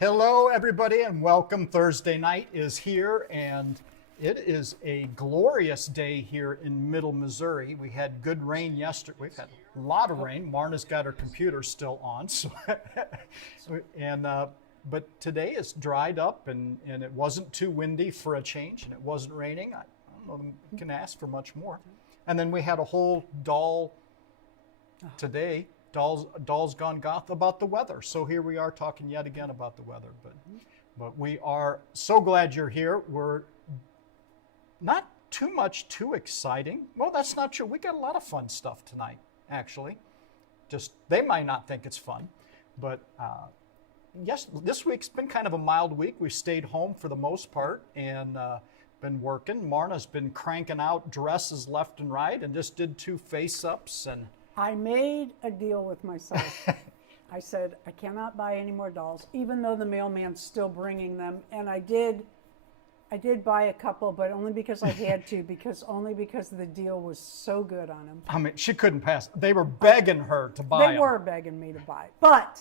Hello, everybody, and welcome. Thursday night is here, and it is a glorious day here in Middle Missouri. We had good rain yesterday. We've had a lot of rain. Marna's got her computer still on, but today is dried up, and it wasn't too windy for a change, and it wasn't raining. I don't know if you can ask for much more. And then we had a whole doll today. Doll's gone goth about the weather. So here we are talking yet again about the weather. But we are so glad you're here. We're not too exciting. Well, that's not true. We got a lot of fun stuff tonight, actually. Just they might not think it's fun. But yes, this week's been kind of a mild week. We stayed home for the most part and been working. Marna's been cranking out dresses left and right and just did 2 face-ups and I made a deal with myself. I said, I cannot buy any more dolls, even though the mailman's still bringing them. And I did buy a couple, but only because I had to, because the deal was so good on them. I mean, she couldn't pass. They were begging her to buy them. They were begging me to buy. But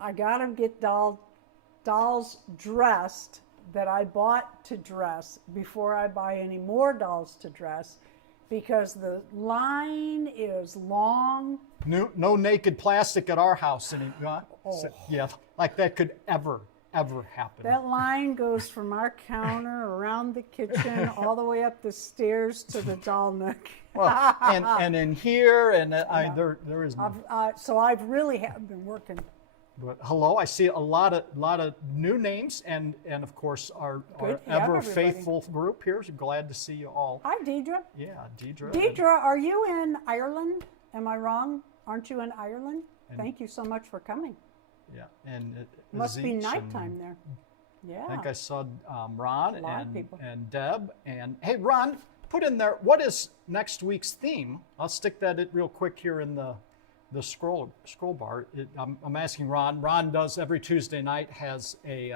I got to get dolls dressed that I bought to dress before I buy any more dolls to dress. Because the line is long. No naked plastic at our house anymore. Oh. Yeah, like that could ever happen. That line goes from our counter around the kitchen all the way up the stairs to the doll nook. Well, and in here, and there is. So I've really been working. But hello, I see a lot of new names, and of course our ever faithful group here. So glad to see you all. Hi, Deidre. Yeah, Deidre. Deidre, are you in Ireland? Am I wrong? Aren't you in Ireland? Thank you so much for coming. Yeah, and must be nighttime there. Yeah. I think I saw Ron and Deb, and hey, Ron, put in there what is next week's theme. I'll stick that in real quick here in the scroll bar. I'm asking Ron. Ron does every Tuesday night, has a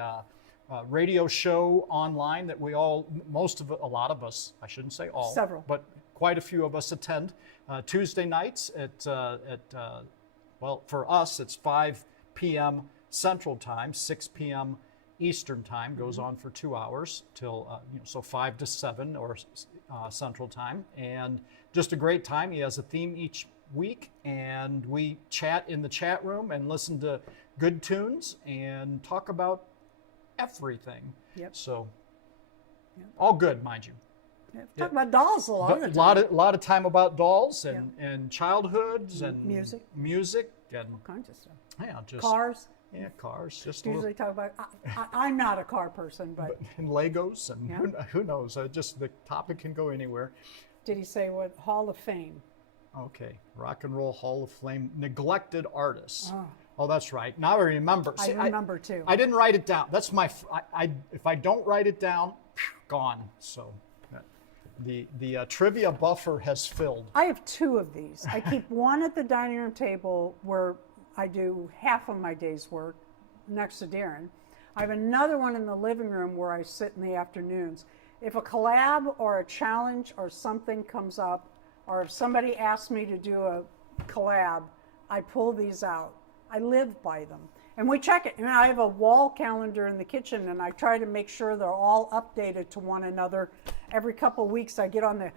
radio show online that we all, a lot of us, I shouldn't say all, several, but quite a few of us attend Tuesday nights at well, for us it's 5 p.m. Central Time, 6 p.m. Eastern Time, goes on for 2 hours till so 5 to 7 or Central Time, and just a great time. He has a theme each week, and we chat in the chat room and listen to good tunes and talk about everything. Yep. So all good, mind you. Yep. Talk about dolls a lot of time about dolls and childhoods and music and all kinds of stuff. Yeah, just cars. Yeah, cars. Just usually talk about. I'm not a car person, but and Legos and who knows? Just the topic can go anywhere. Did he say what Hall of Fame? Okay, Rock and Roll Hall of Fame, neglected artists. Oh, that's right. Now I remember. See, I remember too. I didn't write it down. That's my. If I don't write it down, gone. So, the trivia buffer has filled. I have 2 of these. I keep one at the dining room table where I do half of my day's work, next to Darren. I have another one in the living room where I sit in the afternoons. If a collab or a challenge or something comes up, or if somebody asks me to do a collab, I pull these out. I live by them. And we check it. And I have a wall calendar in the kitchen, and I try to make sure they're all updated to one another. Every couple of weeks I get on the,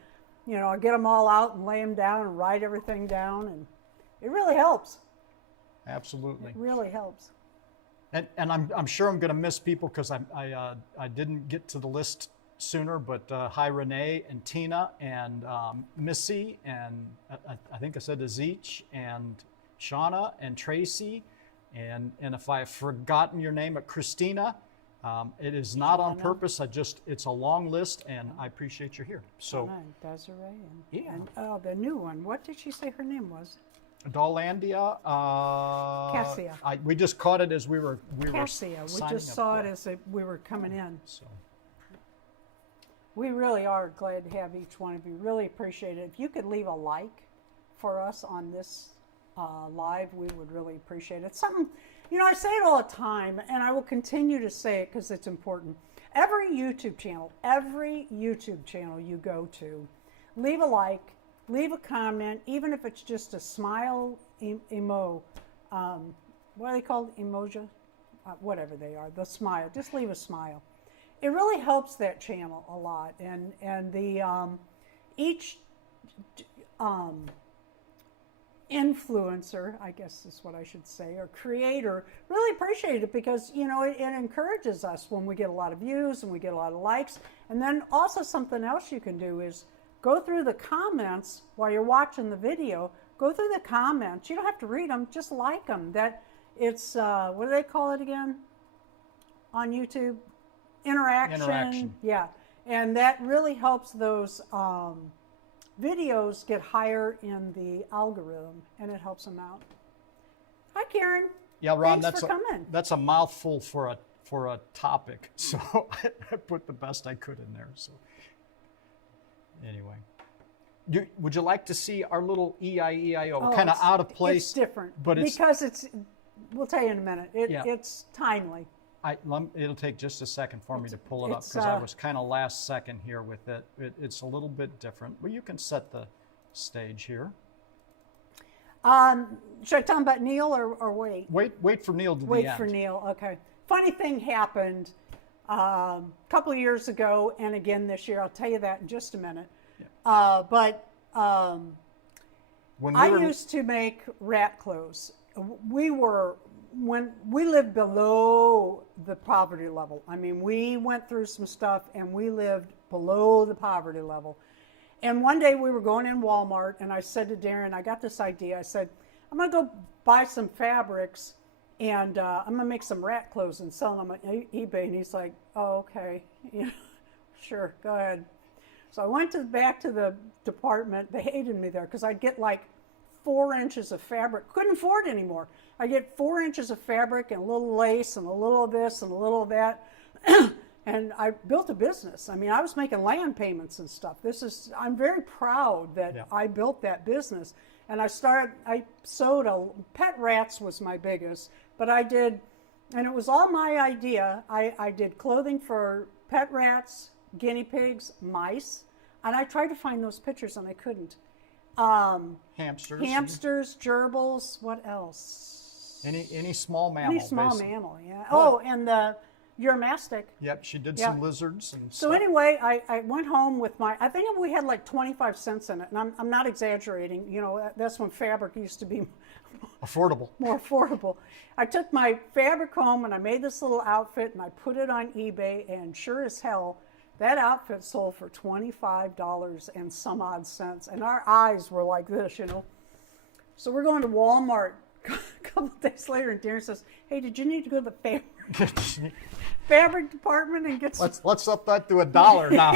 I get them all out and lay them down and write everything down. And it really helps. Absolutely. It really helps. And I'm sure I'm going to miss people because I didn't get to the list sooner, but hi Renee and Tina and Missy and I think I said Azich and Shauna and Tracy and if I've forgotten your name, Christina, it is not on purpose. It's a long list, and I appreciate you're here. So Shauna and Desiree and the new one. What did she say her name was? Dollandia. Cassia. We just caught it as we were. Cassia. We just saw it as we were coming in. So. We really are glad to have each one of you. Really appreciate it. If you could leave a like for us on this live, we would really appreciate it. Something, I say it all the time, and I will continue to say it because it's important. Every YouTube channel you go to, leave a like, leave a comment, even if it's just a smile emo. what are they called? Emoji? Whatever they are, the smile. Just leave a smile. It really helps that channel a lot. And the each influencer, I guess is what I should say, or creator, really appreciate it because, you know, it encourages us when we get a lot of views and we get a lot of likes. And then also something else you can do is go through the comments while you're watching the video. Go through the comments. You don't have to read them, just like them. That it's, what do they call it again on YouTube? Interaction. Yeah. And that really helps those videos get higher in the algorithm, and it helps them out. Hi, Karen. Yeah, Ron, Thanks for coming. That's a mouthful for a topic. So I put the best I could in there. So anyway, would you like to see our little EIEIO? Kind of out of place. It's different, but because it's. We'll tell you in a minute. It's timely. It'll take just a second for me to pull it up because I was kind of last second here with it. It's a little bit different. Well, you can set the stage here. Should I tell them about Neil or wait? Wait for Neil to the end. Wait for Neil. Okay. Funny thing happened a couple of years ago, and again this year. I'll tell you that in just a minute. Yeah. But I used to make rat clothes. When we lived below the poverty level. I mean, we went through some stuff and we lived below the poverty level. And one day we were going in Walmart and I said to Darren, I got this idea. I said, I'm going to go buy some fabrics and I'm going to make some rat clothes and sell them on eBay. And he's like, oh, okay. Yeah, sure, go ahead. So I went back to the department. They hated me there because I'd get like 4 inches of fabric. Couldn't afford it anymore. I get 4 inches of fabric and a little lace and a little of this and a little of that. And I built a business. I mean, I was making land payments and stuff. I'm very proud that I built that business. And I sewed pet rats was my biggest, but and it was all my idea. I did clothing for pet rats, guinea pigs, mice, and I tried to find those pictures and I couldn't. Hamsters, gerbils, what else? Any small mammal. Any small mammal, yeah. Oh, and the Uromastic. Yep, she did some lizards and so stuff. Anyway, I went home with I think we had like 25 cents in it, and I'm not exaggerating. You know, that's when fabric used to be affordable. More affordable. I took my fabric home and I made this little outfit and I put it on eBay, and sure as hell, that outfit sold for $25 and some odd cents, and our eyes were like this, you know. So we're going to Walmart a couple of days later, and Darren says, "Hey, did you need to go to the fabric department and get some?" Let's up that to $1 now.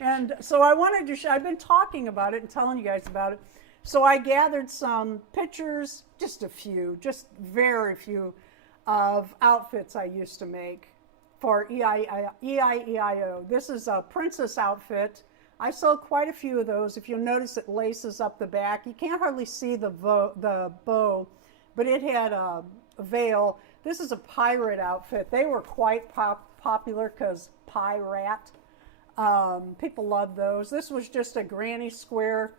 And so I wanted to I've been talking about it and telling you guys about it. So I gathered some pictures, just very few, of outfits I used to make for EIEIO. This is a princess outfit. I sold quite a few of those. If you'll notice, it laces up the back. You can't hardly see the bow, but it had a veil. This is a pirate outfit. They were quite popular because pirate. People love those. This was just a granny square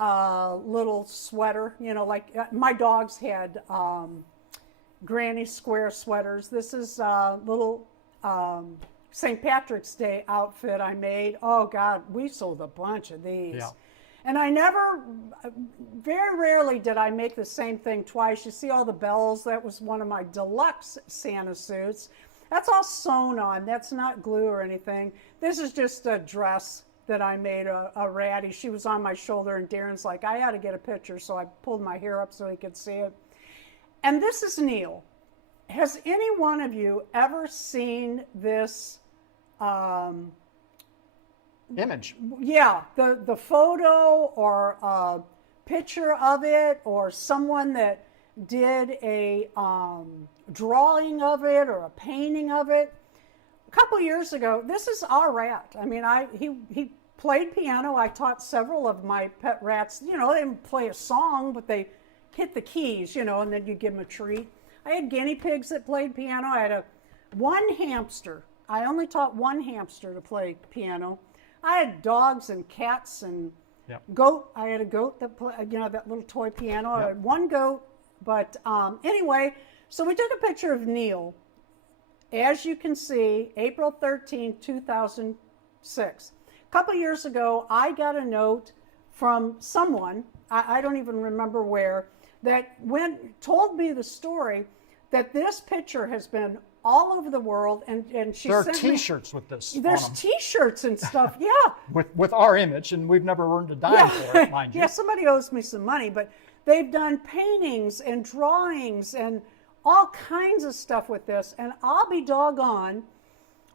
little sweater. You know, like my dogs had granny square sweaters. This is a little St. Patrick's Day outfit I made. Oh God, we sold a bunch of these. Yeah. And very rarely did I make the same thing twice. You see all the bells, that was one of my deluxe Santa suits. That's all sewn on, that's not glue or anything. This is just a dress that I made, a ratty. She was on my shoulder and Darren's like, I had to get a picture, so I pulled my hair up so he could see it. And this is Neil. Has any one of you ever seen this image? Yeah, the photo or a picture of it, or someone that did a drawing of it or a painting of it. A couple years ago, this is our rat. I mean, he played piano. I taught several of my pet rats. You know, they didn't play a song, but they hit the keys, you know, and then you give them a treat. I had guinea pigs that played piano. I had one hamster. I only taught one hamster to play piano. I had dogs and cats and goat. I had a goat that played, you know, that little toy piano. I had one goat, But anyway, so we took a picture of Neil. As you can see, April 13th, 2006. A couple years ago, I got a note from someone, I don't even remember where, that told me the story that this picture has been all over the world, and she There are sent T-shirts with this on There's them. T-shirts and stuff, yeah. with our image, and we've never earned a dime for it, mind you. Yeah, somebody owes me some money, but they've done paintings and drawings and all kinds of stuff with this, and I'll be doggone.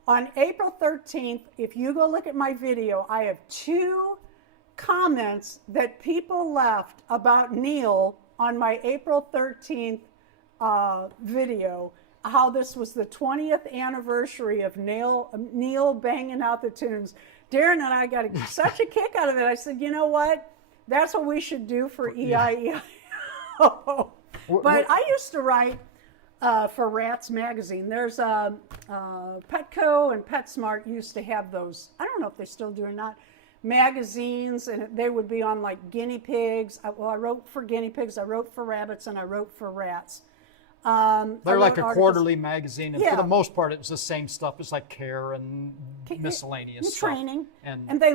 On April 13th, if you go look at my video, I have 2 comments that people left about Neil on my April 13th video, how this was the 20th anniversary of Neil banging out the tunes. Darren and I got such a kick out of it. I said, you know what? That's what we should do for EIEIO. But I used to write for Rats Magazine. There's Petco and PetSmart used to have those. I don't know if they still do or not. Magazines, and they would be on like guinea pigs. I wrote for guinea pigs, I wrote for rabbits, and I wrote for rats. They're like a quarterly magazine, and Yeah. for the most part, it's the same stuff. It's like care and miscellaneous and stuff. training, And they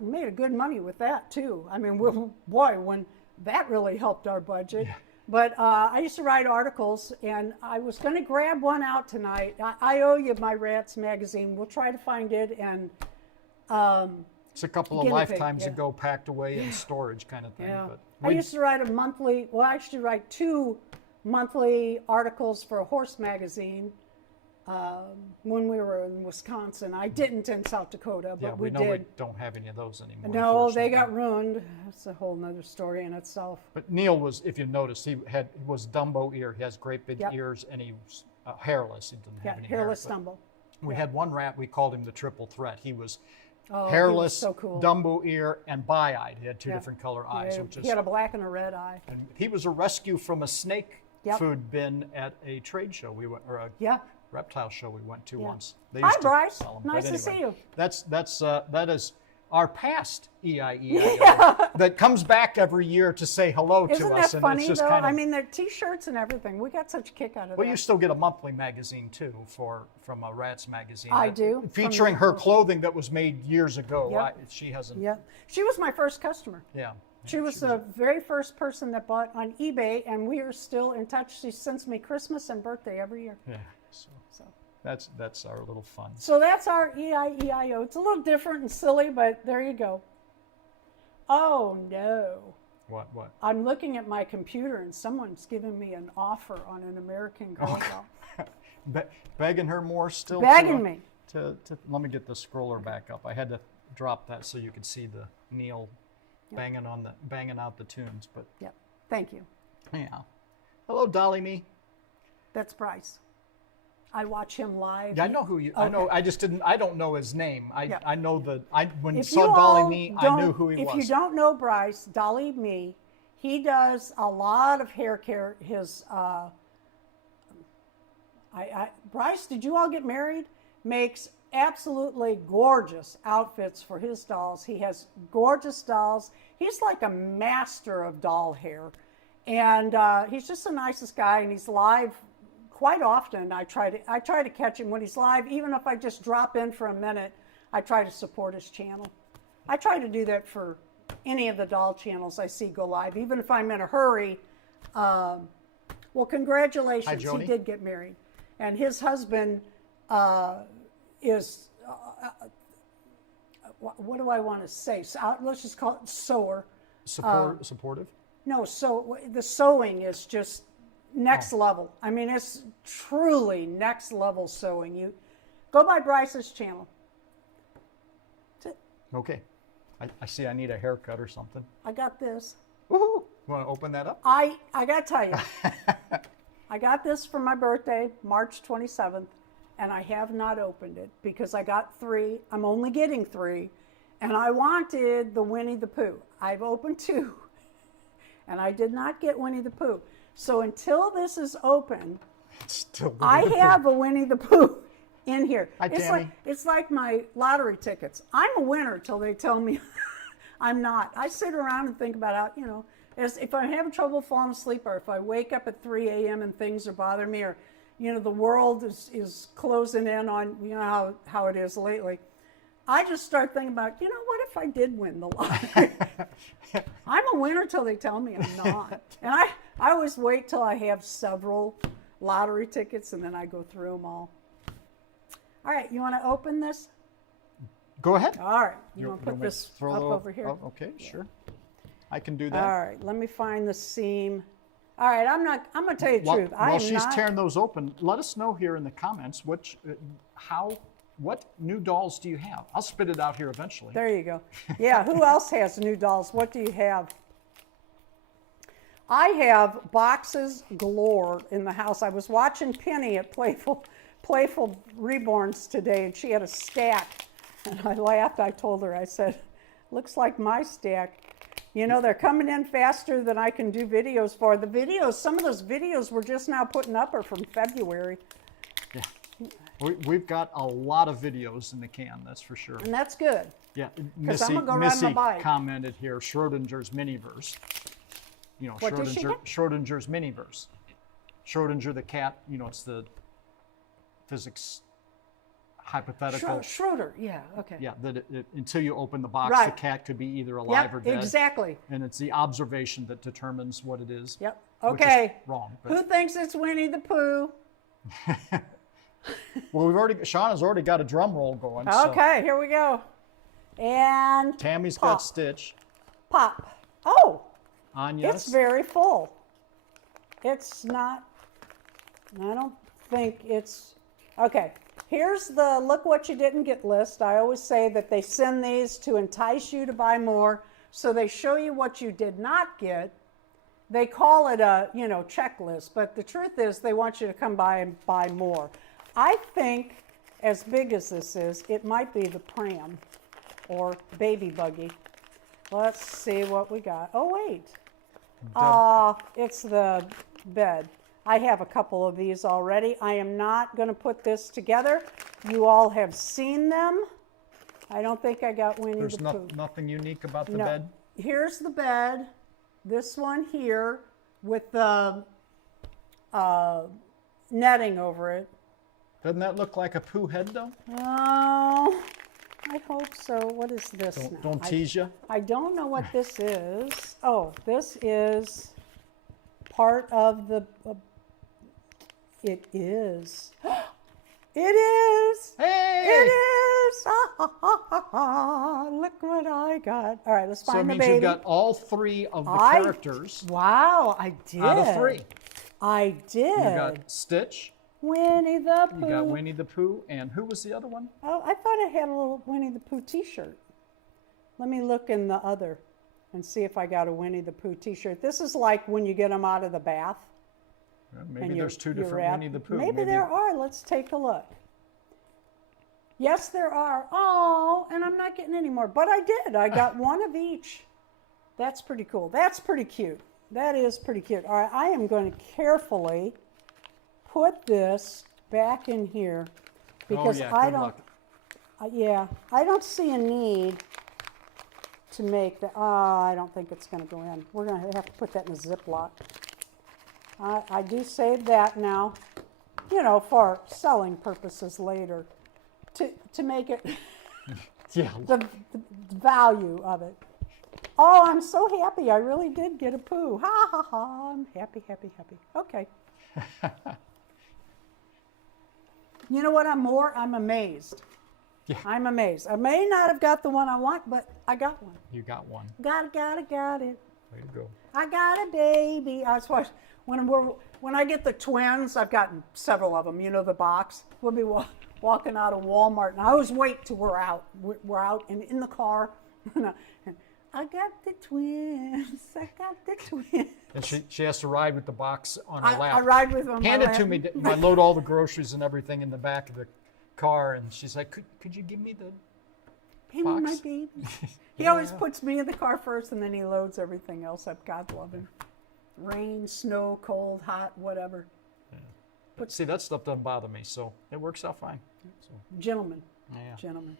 made a good money with that too. I mean, boy, when that really helped our budget. Yeah. But I used to write articles, and I was going to grab one out tonight. I owe you my Rats magazine. We'll try to find it, and it's a couple of guinea pig, lifetimes yeah. ago, packed away in storage kind of thing. yeah. But I used to write a monthly. Well, I used to write 2 monthly articles for a horse magazine when we were in Wisconsin. I didn't in South Dakota, but yeah, we know did. we don't have any of those anymore. No, they unfortunately. got ruined. That's a whole nother story in itself. But Neil was, if you noticed, he was Dumbo ear. He has great big Yep. ears, and he was hairless. He didn't Yeah, have any hairless hair. Dumbo. We had one rat. We called him the triple threat. He was Oh, he was hairless, so cool. Dumbo ear, and bi-eyed. He had 2 Yeah. different color eyes, Yeah, which is. he had a black and a red eye. And he was a rescue from a snake Yep. food bin at a trade show we went, or a Yeah. reptile show we went to Yeah. once. They Hi, used to Bryce. sell 'em. Nice But to see anyway, you. That is our past EIEIO that comes back every year to say hello Isn't to us. that And funny, it's just though? kind of, I mean, they're T-shirts and everything. We got such a kick out of well, that. you still get a monthly magazine too from a Rats magazine. I do, from featuring the- her clothing that was made years ago. Yep. She hasn't. Yeah. She was my first customer. Yeah. She was the very first person that bought on eBay, and we are still in touch. She sends me Christmas and birthday every year. Yeah. So that's our little fun. So that's our EIEIO. It's a little different and silly, but there you go. Oh, no. What? I'm looking at my computer, and someone's giving me an offer on an American Girl. Begging her more still. Begging me. Let me get the scroller back up. I had to drop that so you could see the Neil banging out the tunes. But Yep. Thank you. yeah. Hello, Dolly me. That's Bryce. I watch him live. Yeah, I know who you. I know. I just didn't. I don't know his name. Yeah. I know the. When you If saw you Dolly all me, I don't- knew who he was. If you don't know Bryce, Dolly me, he does a lot of hair care. His Bryce, did you all get married? Makes absolutely gorgeous outfits for his dolls. He has gorgeous dolls. He's like a master of doll hair, and he's just the nicest guy. And he's live quite often. I try to catch him when he's live, even if I just drop in for a minute. I try to support his channel. I try to do that for any of the doll channels I see go live, even if I'm in a hurry. Well, congratulations, Hi, Joni. he did get married, and his husband is what do I want to say? So, let's just call it sewer. Supportive. No, so the sewing is just next level. I mean, it's truly next level sewing. You go by Bryce's channel. Okay. I see. I need a haircut or something. I got this. Woohoo! You want to open that up? I got to tell you, I got this for my birthday, March 27th, and I have not opened it because I got 3. I'm only getting 3, and I wanted the Winnie the Pooh. I've opened 2, and I did not get Winnie the Pooh. So until this is open, Still. I have a Winnie the Pooh in here. Hi, Tammy. It's like my lottery tickets. I'm a winner till they tell me I'm not. I sit around and think about how, if I'm having trouble falling asleep, or if I wake up at 3 a.m. and things are bothering me, or the world is closing in on how it is lately, I just start thinking about, what if I did win the lottery? I'm a winner till they tell me I'm not. And I always wait till I have several lottery tickets, and then I go through them all. All right, you want to open this? Go ahead. All right, you want to put this up over here? Oh, okay, sure. I can do that. All right, let me find the seam. All right, I'm going to tell you the truth. While she's tearing those open, let us know here in the comments what new dolls do you have? I'll spit it out here eventually. There you go. Yeah, who else has new dolls? What do you have? I have boxes galore in the house. I was watching Penny at Playful Reborns today, and she had a stack. And I laughed. I told her, I said, looks like my stack. They're coming in faster than I can do videos for. The videos, some of those videos we're just now putting up are from February. Yeah. We've got a lot of videos in the can, that's for sure. And that's good. Yeah, I'm gonna go ride my bike. Commented here, Schrodinger's miniverse. What did she get? Schrodinger's miniverse. Schrodinger the cat, it's the physics hypothetical. Schroeder, yeah, okay. Yeah, that until you open the box, Right. the cat could be either alive or dead. Exactly. And it's the observation that determines what it is. Yep. Which is Okay. wrong. Who thinks it's Winnie the Pooh? Well, Shauna's already got a drum roll going. So. Okay, here we go. And Tammy's pop. got Stitch. Pop. Oh, Anya's. it's very full. It's not, I don't think it's, okay. Here's the look what you didn't get list. I always say that they send these to entice you to buy more. So they show you what you did not get. They call it a, checklist, but the truth is they want you to come by and buy more. I think, as big as this is, it might be the pram or baby buggy. Let's see what we got. Oh, wait. It's the bed. I have a couple of these already. I am not going to put this together. You all have seen them. I don't think I got Winnie the Pooh. There's nothing unique about the bed? Here's the bed. This one here with the netting over it. Doesn't that look like a Pooh head, though? Oh, I hope so. What is this now? Don't tease you. I don't know what this is. Oh, this is part of the... it is. It is. Hey! It is. Look what I got. All right, let's find the baby. So it means you got all three of the characters. Wow, I did. Out of three. I did. You got Stitch. Winnie the Pooh. You got Winnie the Pooh, and who was the other one? Oh, I thought I had a little Winnie the Pooh t-shirt. Let me look in the other and see if I got a Winnie the Pooh t-shirt. This is like when you get them out of the bath. Well, maybe there's two different Winnie the Pooh. Maybe there are. Let's take a look. Yes, there are. Oh, and I'm not getting any more, but I did. I got one of each. That's pretty cool. That's pretty cute. That is pretty cute. All right, I am going to carefully put this back in here because I don't see a need to make that. I don't think it's going to go in. We're going to have to put that in a Ziploc. I do save that now, for selling purposes later to make it the value of it. Oh, I'm so happy. I really did get a Pooh. Ha, ha, ha. I'm happy, happy, happy. Okay. You know what? I'm amazed. Yeah. I'm amazed. I may not have got the one I want, but I got one. You got one. Got it. Way to go. I got a baby. That's why when I get the twins, I've gotten several of them. The box. We'll be walking out of Walmart, and I always wait till we're out. We're out and in the car. And I got the twins. I got the twins. And she has to ride with the box on her lap. I ride with them. Hand it to me. I load all the groceries and everything in the back of the car, and she's like, "Could you give me the box?" My baby. He always puts me in the car first, and then he loads everything else up. God love him. Rain, snow, cold, hot, whatever. Yeah. But see, that stuff doesn't bother me, so it works out fine. So. Gentlemen. Yeah. Gentlemen.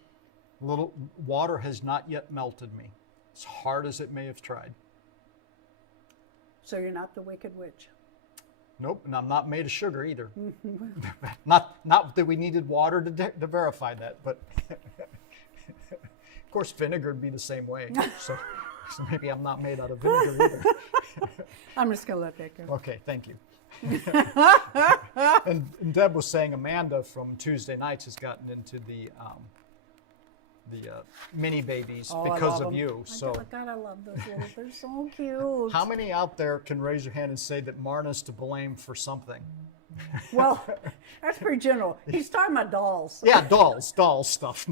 A little water has not yet melted me, as hard as it may have tried. So you're not the Wicked Witch. Nope, and I'm not made of sugar either. not that we needed water to verify that, but of course vinegar would be the same way. So maybe I'm not made out of vinegar either. I'm just going to let that go. Okay, thank you. and Deb was saying Amanda from Tuesday nights has gotten into the mini babies Oh, because I love of them. you. So God, I love those little. They're so cute. how many out there can raise your hand and say that Marna's to blame for something? Well, that's pretty general. He's talking about dolls. Yeah, doll stuff.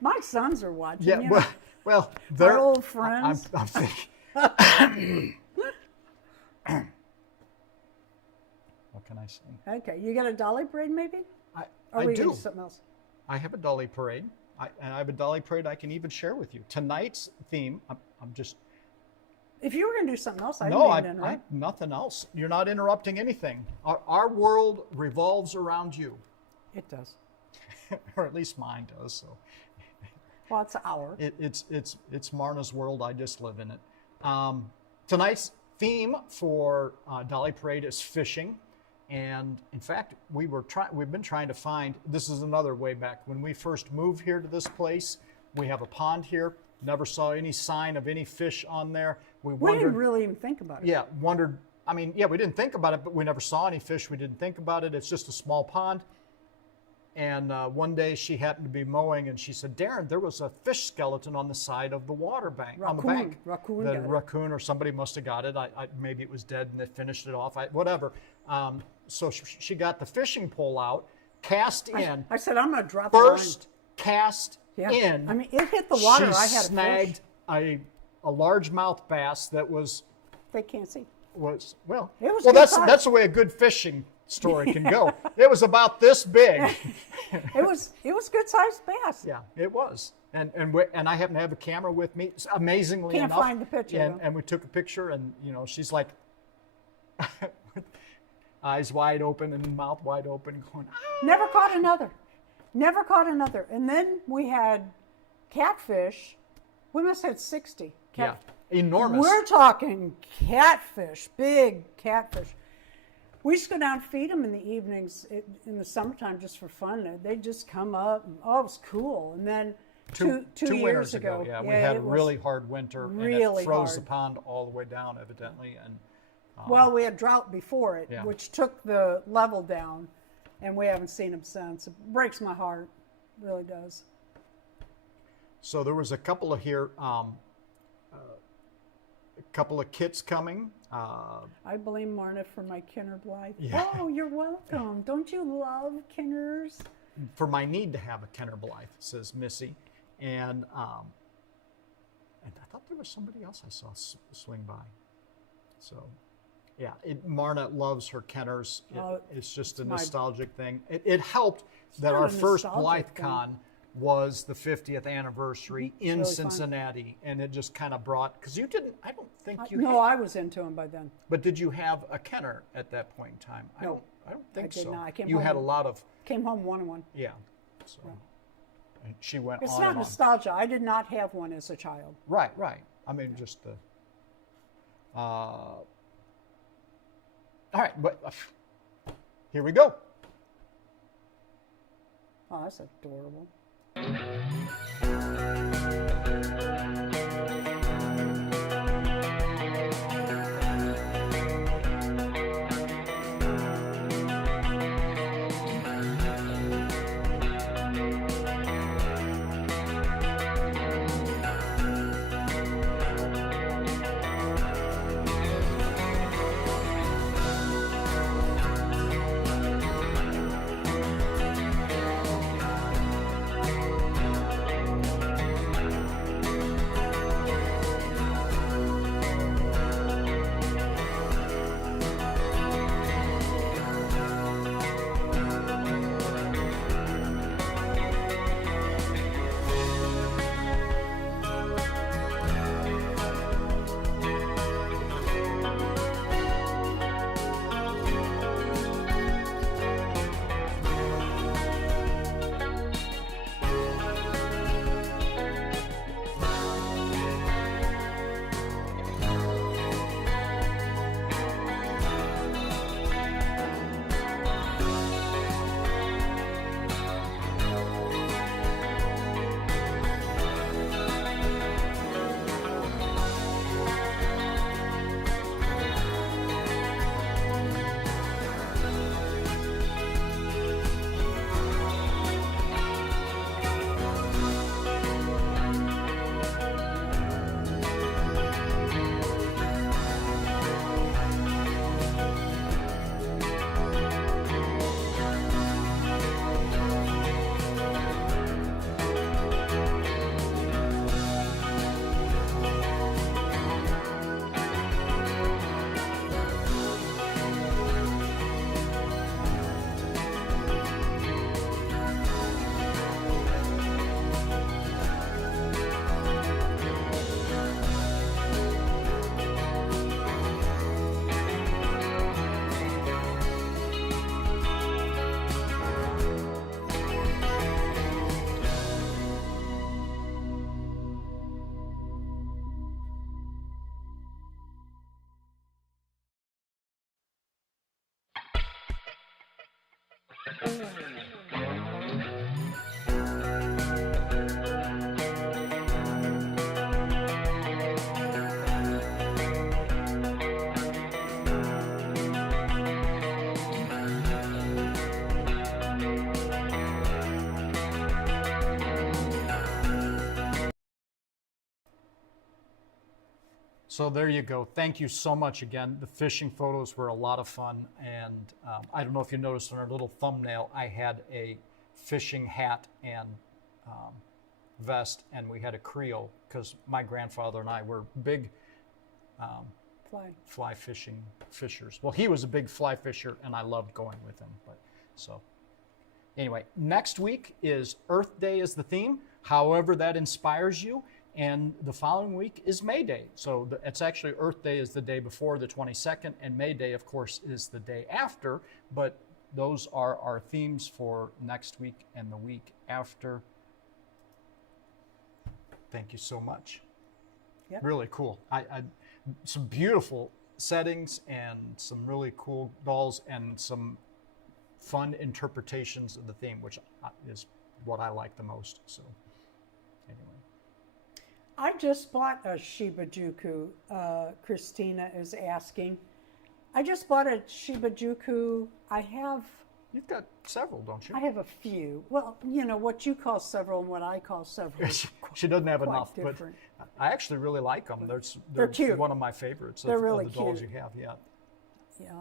My sons are watching. Yeah, you know. well, Our they're old friends. I'm thinking. What can I say? Okay, you got a Dolly parade maybe? I Or we do. gonna do something else? I have a Dolly parade. And I have a Dolly parade I can even share with you. Tonight's theme, I'm just... If you were going to do something else, I No, didn't interrupt. nothing else. You're not interrupting anything. Our world revolves around you. It does. Or at least mine does. So Well, it's an hour. it's Marna's world. I just live in it. Tonight's theme for Dolly Parade is fishing. And in fact, we've been trying to find, this is another way back. When we first moved here to this place, we have a pond here. Never saw any sign of any fish on there. We wondered, didn't really even think about it. yeah, wondered, I mean, yeah, we didn't think about it, but we never saw any fish. We didn't think about it. It's just a small pond. And one day she happened to be mowing and she said, Darren, there was a fish skeleton on the side of the water bank, on the bank. Raccoon The got it. raccoon or somebody must have got it. Maybe it was dead and they finished it off, whatever. So she got the fishing pole out, cast in. I said, I'm going to drop First cast Yeah. in. I mean, it hit the water. She I had a snagged fish. a largemouth bass that was They can't see. well. It was Well, good that's size. the way a good fishing story can go. It was about this big. It was good sized bass. Yeah, it was. And I happen to have a camera with me. Amazingly Can't enough, find the picture, though. And we took a picture, and she's like, eyes wide open and mouth wide open, going. "Ah." Never caught another. Never caught another. And then we had catfish. We must have had 60. Yeah, enormous. We're talking catfish, big catfish. We used to go down and feed them in the evenings in the summertime just for fun. They'd just come up. And, it was cool. And then two winters years ago, yeah, we had a it was really hard winter, really and it froze hard. the pond all the way down, evidently. And Well, we had drought before it, Yeah. which took the level down, and we haven't seen them since. It breaks my heart, it really does. so there was a couple of here, a couple of kits coming. I blame Marna for my Kinner Blythe. Yeah. Oh, you're welcome. Don't you love Kinners? For my need to have a Kenner Blythe, says Missy, and I thought there was somebody else I saw swing by. So, yeah, Marna loves her Kenners. It's just a my- nostalgic thing. It helped that not our a first nostalgic BlytheCon was the 50th anniversary in really fun. Cincinnati, and it just kind of brought, because you didn't, I don't think you No, had, I was into them by then. but did you have a Kenner at that point in time? No. I don't think did so. not. I came You home had a with- lot of, Came home one. yeah. So and she went It's on not and on. nostalgia. I did not have one as a child. Right. I mean, just the. All right, but here we go. Oh, that's adorable. So there you go. Thank you so much again. The fishing photos were a lot of fun. And I don't know if you noticed in our little thumbnail, I had a fishing hat and vest, and we had a creel because my grandfather and I were big fly fishers. Well, he was a big fly fisher, and I loved going with him. But so anyway, next week is Earth Day is the theme, however that inspires you. And the following week is May Day. So it's actually Earth Day is the day before the 22nd, and May Day, of course, is the day after. But those are our themes for next week and the week after. Thank you so much. Yep. Really cool. Some beautiful settings and some really cool dolls and some fun interpretations of the theme, which is what I like the most. So anyway. I just bought a Shibajuku, Christina is asking. I just bought a Shibajuku. You've got several, don't you? I have a few. Well, you know, what you call several and what I call several. She doesn't have enough, different. But I actually really like them. They're cute. One of my favorites They're really of the dolls cute. you have, yeah. Yeah,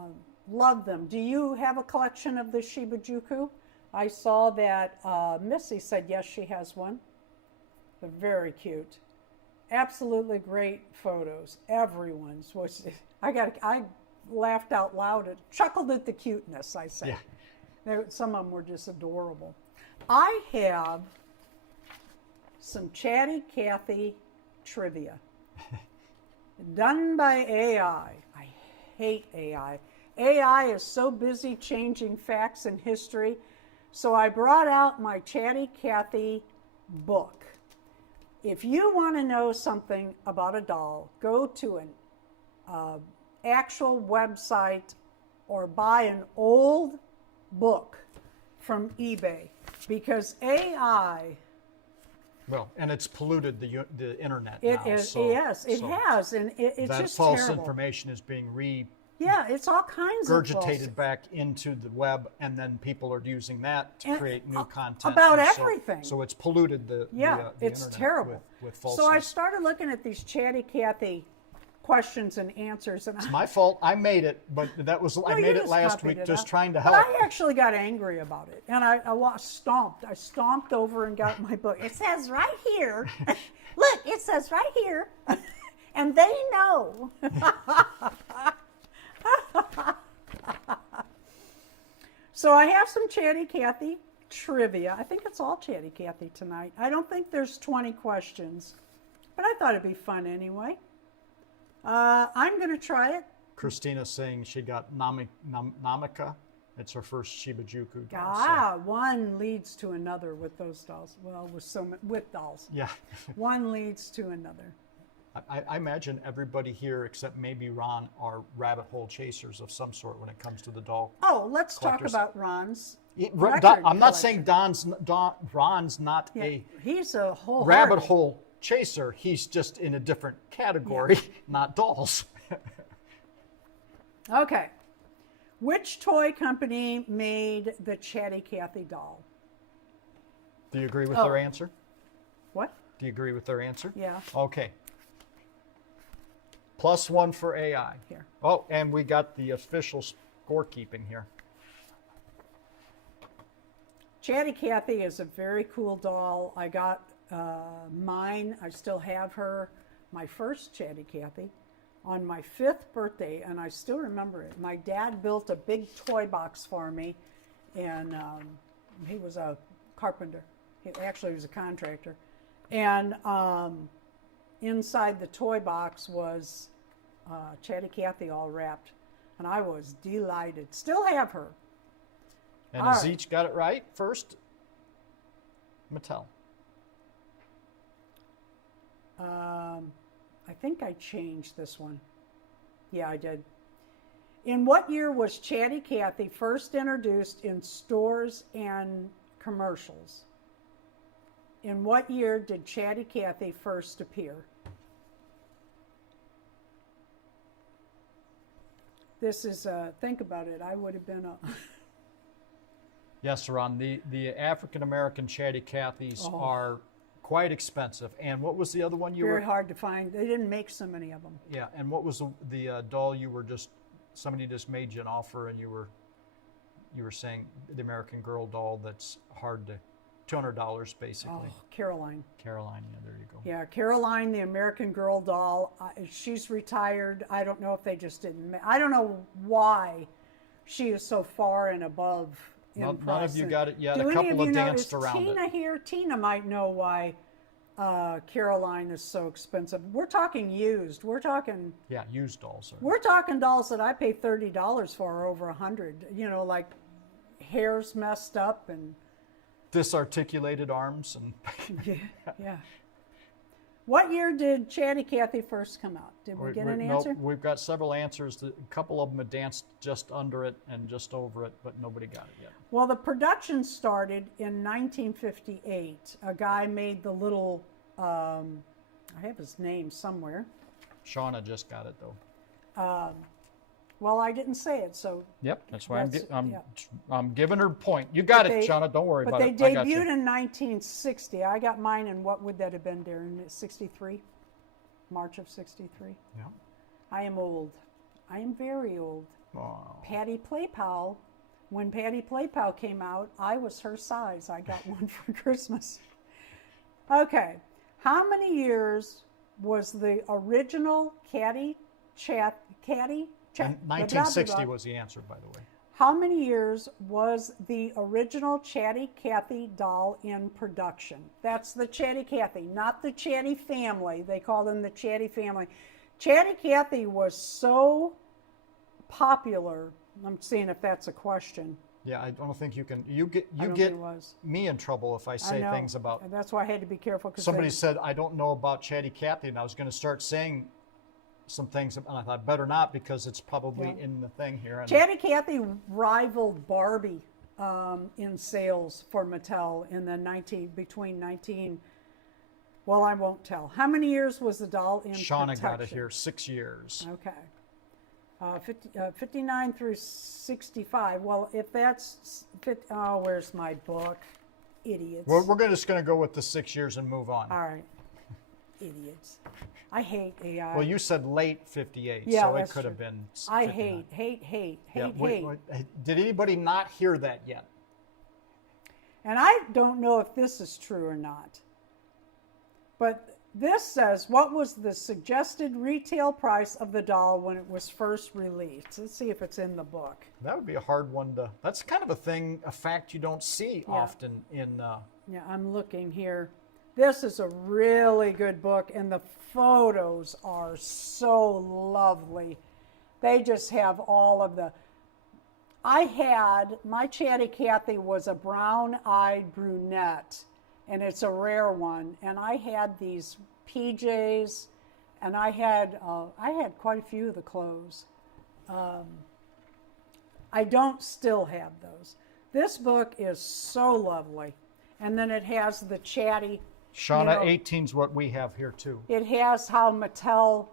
love them. Do you have a collection of the Shibajuku? I saw that Missy said yes, she has one. They're very cute. Absolutely great photos. Everyone's was. I laughed out loud, chuckled at the cuteness. I say, some of them were just adorable. I have some Chatty Cathy trivia done by AI. I hate AI. AI is so busy changing facts and history, so I brought out my Chatty Cathy book. If you want to know something about a doll, go to an actual website or buy an old book from eBay, because AI. Well, and it's polluted the internet. It now, is, so, yes, it has, and it's that just false terrible. information is being Yeah, it's all kinds of regurgitated back into the web, and then people are using that to create new content about and everything. So it's polluted the it's internet terrible. with false. So I started looking at these Chatty Cathy questions and answers, and it's my fault. I made it, but that was I made it last week, just trying to help. But I actually got angry about it, and I stomped. I stomped over and got my book. It says right here. Look, it says right here, and they know. So I have some Chatty Cathy trivia. I think it's all Chatty Cathy tonight. I don't think there's 20 questions, but I thought it'd be fun anyway. I'm going to try it. Christina's saying she got Namika. It's her first Shibajuku doll. Ah, one leads to another with those dolls. Well, with dolls. Yeah. One leads to another. I imagine everybody here, except maybe Ron, are rabbit hole chasers of some sort when it comes to the doll. Oh, let's collectors. talk about Ron's. I'm not saying Ron's not a he's a whole rabbit hole chaser. He's just in a different category, not dolls. Okay. Which toy company made the Chatty Cathy doll? Do you agree with their answer? What? Do you agree with their answer? Yeah. Okay. +1 for AI. Here. Oh, and we got the official scorekeeping here. Chatty Cathy is a very cool doll. I got mine. I still have her. My first Chatty Cathy on my 5th birthday, and I still remember it. My dad built a big toy box for me, and he was a carpenter. He was a contractor. And inside the toy box was Chatty Cathy all wrapped, and I was delighted. Still have her. And has each got it right first? Mattel. I think I changed this one. Yeah, I did. In what year was Chatty Cathy first introduced in stores and commercials? In what year did Chatty Cathy first appear? This is, think about it, I would have been a... Yes, Ron, the African-American Chatty Cathys are quite expensive. And what was the other one you Very were... hard to find. They didn't make so many of them. Yeah, and what was the doll you were just... Somebody just made you an offer and you were saying the American Girl doll that's hard to... $200 basically. Oh, Caroline. Caroline, yeah, there you go. Yeah, Caroline, the American Girl doll. She's retired. I don't know if they just didn't. I don't know why she is so far and above in price. None of you got it yet. Do A couple any of have you danced notice around Tina it. here? Tina might know why Caroline is so expensive. We're talking used. We're talking. Yeah, used dolls. We're talking dolls that I pay $30 for, over $100. You know, like hair's messed up and. Disarticulated arms and Yeah. What year did Chatty Cathy first come out? Did we get an answer? Nope, we've got several answers. A couple of them have danced just under it and just over it, but nobody got it yet. Well, the production started in 1958. A guy made the little, I have his name somewhere. Shauna just got it though. Well, I didn't say it, so. Yep, that's why yeah. I'm giving her a point. You got it, Shauna. Don't worry about it. But they debuted in 1960. I got mine in, what would that have been, Darren? 63? March of 63? Yeah. I am old. I am very old. Oh. Patty Playpal, when Patty Playpal came out, I was her size. I got one for Christmas. Okay. How many years was the original Catty? 1960 was the answer, by the way. How many years was the original Chatty Cathy doll in production? That's the Chatty Cathy, not the Chatty family. They call them the Chatty family. Chatty Cathy was so popular. I'm seeing if that's a question. Yeah, I don't think you can. You get me in trouble if I say things about. And that's why I had to be careful. Somebody said I don't know about Chatty Cathy, and I was going to start saying some things, and I thought better not because it's probably in the thing here. Chatty Cathy rivaled Barbie in sales for Mattel in the between 19. Well, I won't tell. How many years was the doll in Shauna production? got it here, 6 years. Okay. 59 through 65. Well, if that's, where's my book? Idiots. We're just going to go with the 6 years and move on. All right. Idiots. I hate AI. Well, you said late 58, Yeah, so it that's could true. have been 59. I hate. Did anybody not hear that yet? And I don't know if this is true or not. But this says, what was the suggested retail price of the doll when it was first released? Let's see if it's in the book. That would be a hard one to... That's kind of a fact you don't see often in... Yeah, I'm looking here. This is a really good book, and the photos are so lovely. They just have all of the... my Chatty Cathy was a brown-eyed brunette, and it's a rare one. And I had these PJs, and I had quite a few of the clothes. I don't still have those. This book is so lovely. And then it has the Chatty... Shauna, 18's what we have here too. It has how Mattel